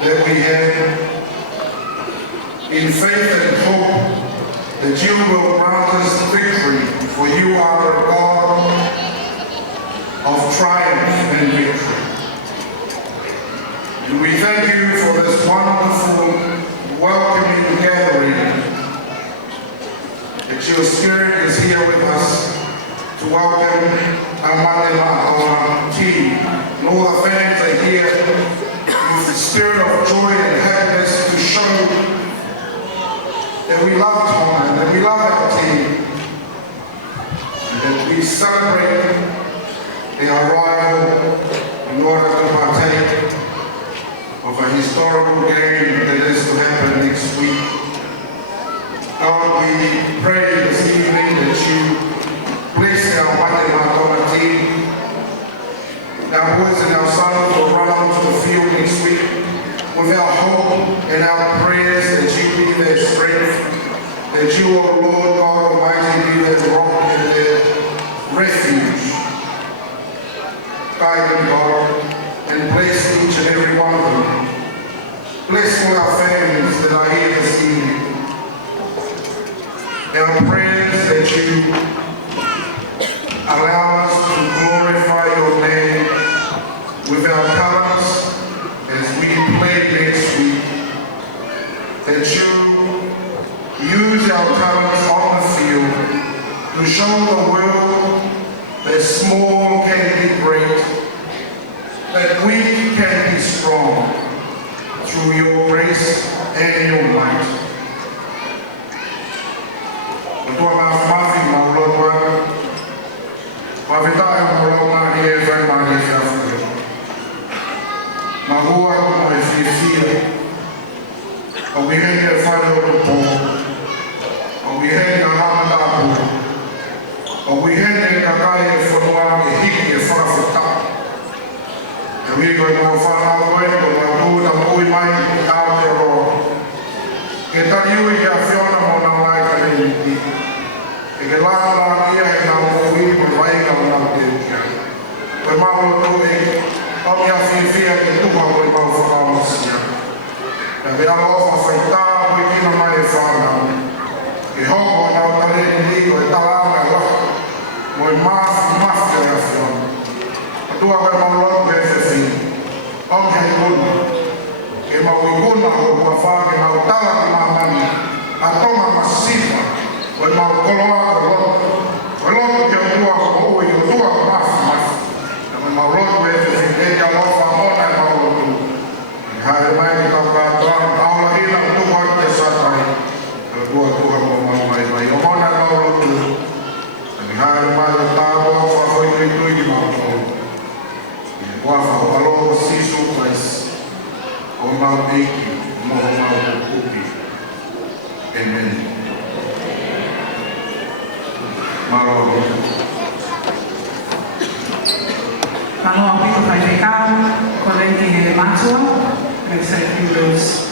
that we have in faith and hope that you will grant us victory, for you are a God of triumph and victory. And we thank you for this wonderful, welcoming gathering, that your Spirit is here with us to welcome our team. And all the fans are here with the spirit of joy and happiness to show that we love Tonga and that we love our team, and that we celebrate their arrival in order to partake of a historical game that is to happen next week. Lord, we pray this evening that you bless our Wate Mātauranga team. Our boys and our sons will run onto the field next week with our hope and our prayers that you be their strength, that you, O Lord God Almighty, be their rock and their refuge. Guide them, God, and bless each and every one of them. Bless all our families that are here this evening. Our prayers that you allow us to glorify your name with our talents as we play next week, that you use our talents on the field to show the world that small can be great, that weak can be strong through your grace and your might. We had a final report, we had a hamadapu, we had a kakaya for one, a hiki, a farafata. And we go to find out when we go to Mui Mai out there or get a new year, Fiona Mona and the Galala here and now we were right on the when Mama do it, up your feet and do what we go for our and we are all for a time we can my father. We hope on our legal Talana when master from. Do I have a lot of everything? Okay, good. If I will go now, my father, my Talana, I told my Masifa when my Colorado, a lot of you do over you do a mass. And when my road with everything, they can offer more than I will do. Hai mai ka ka aula ina tu ko te satai ko ko mo mai mai o mona ka o tu hai mai ta ko fa ko i tu i ma ko ko fa o lo si su place o ma be ki mo ma ko ku amen maro Kalau aku itu kajikan kolegi masuk executives.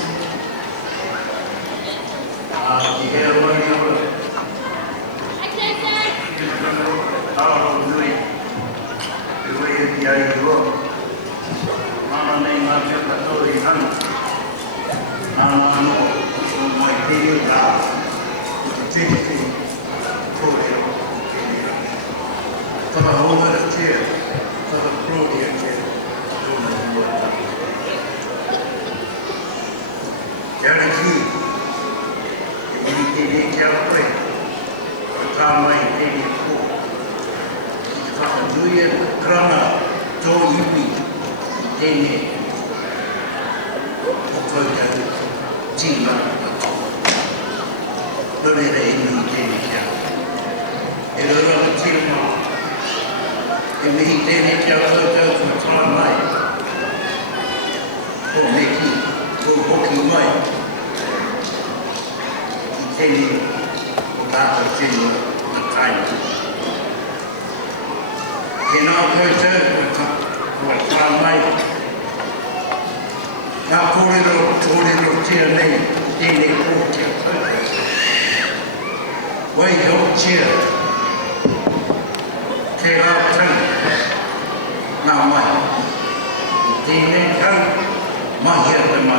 mahir tema,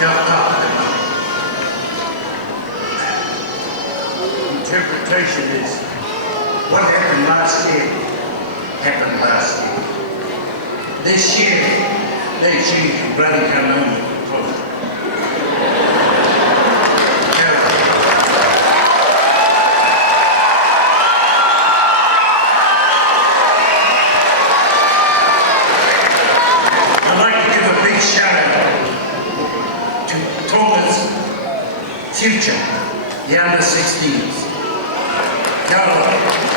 kakak tema. Interpretation is what happened last year happened last year. This year they changed bloody canon. I'd like to give a big shout out to Tonga's future, the under 16s. Yellow.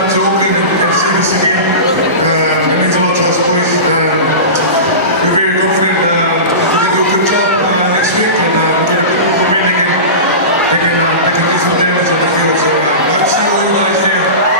to talk and see this again. It means a lot to us, boys. We're very confident we'll do a good job next week, and we're going to win again. They can do some damage on the field. So I'll see all you guys there.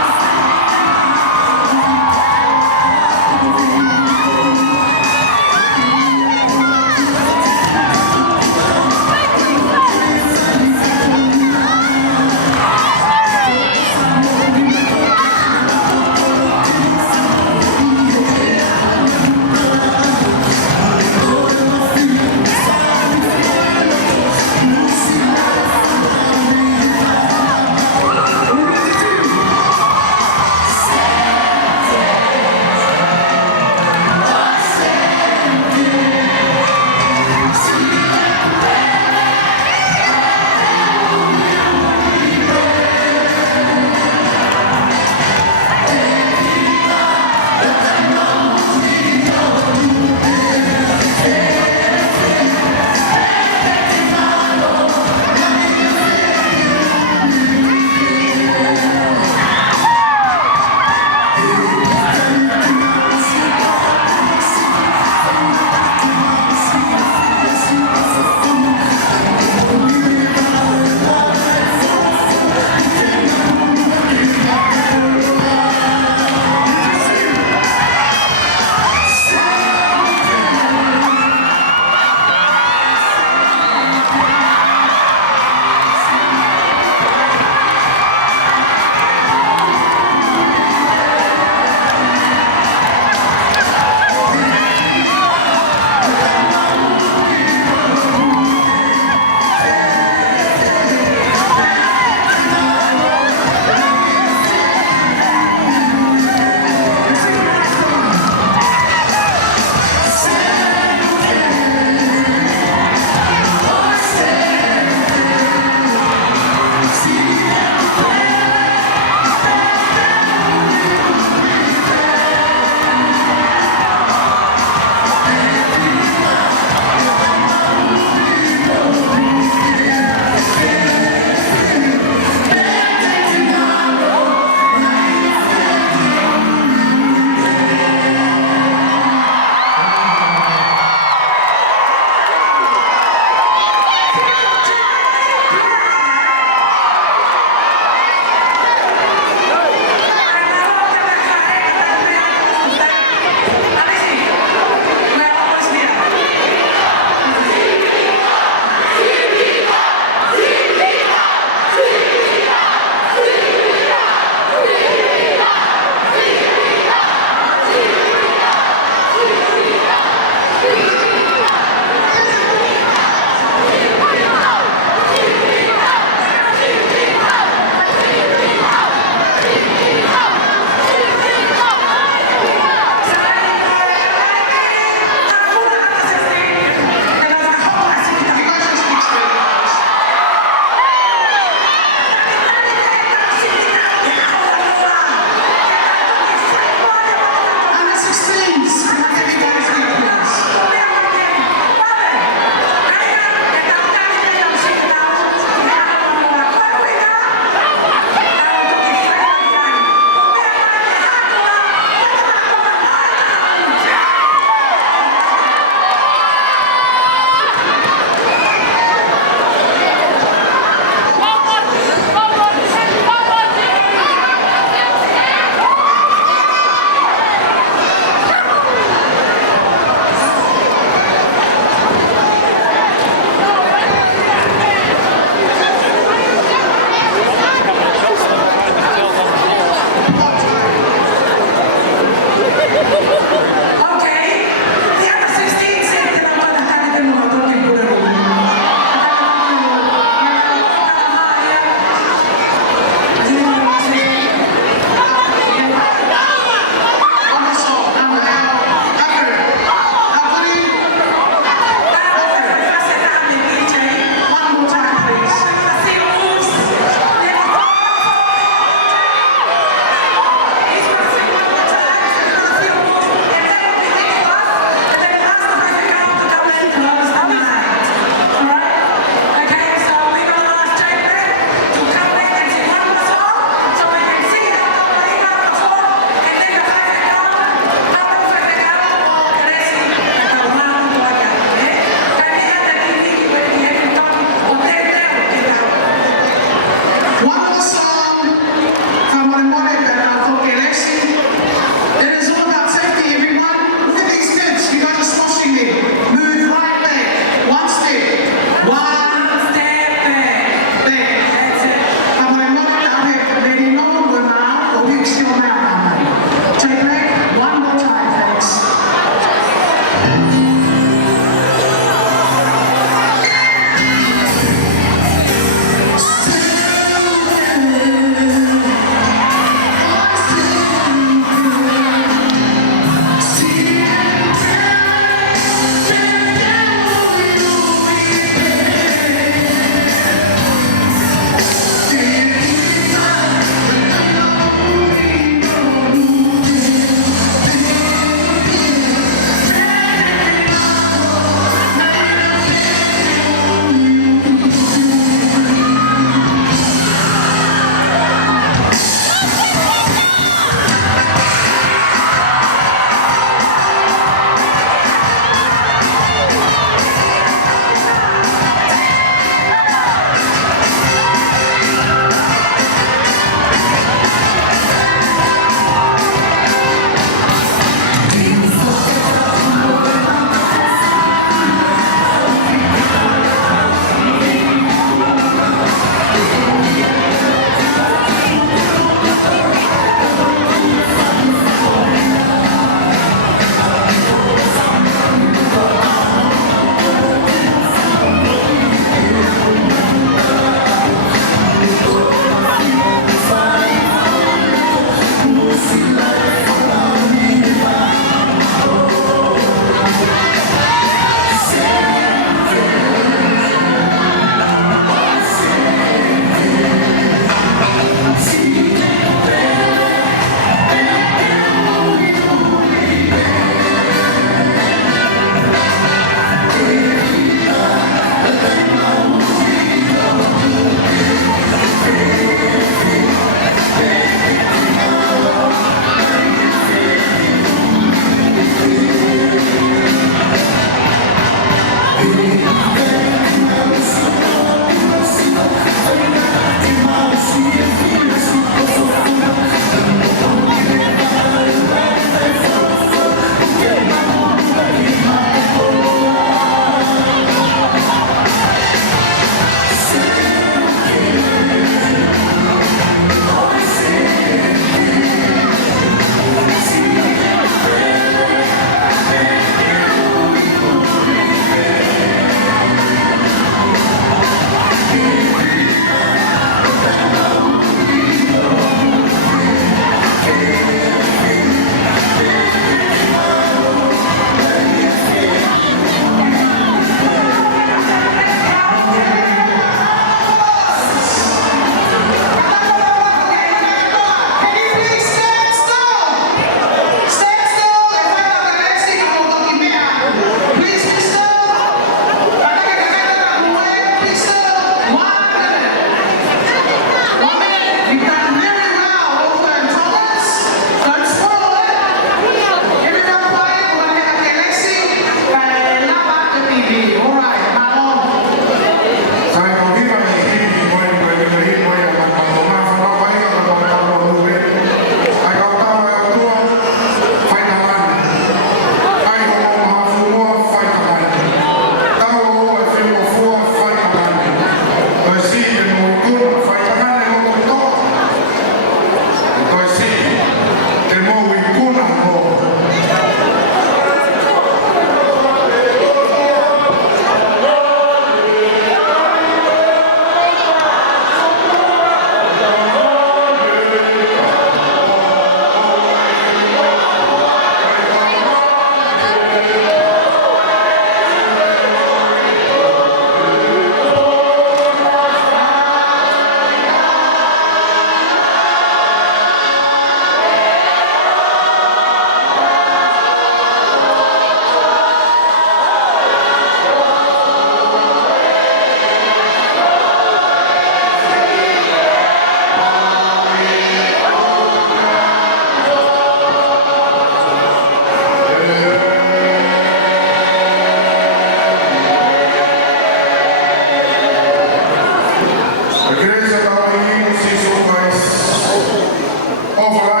Over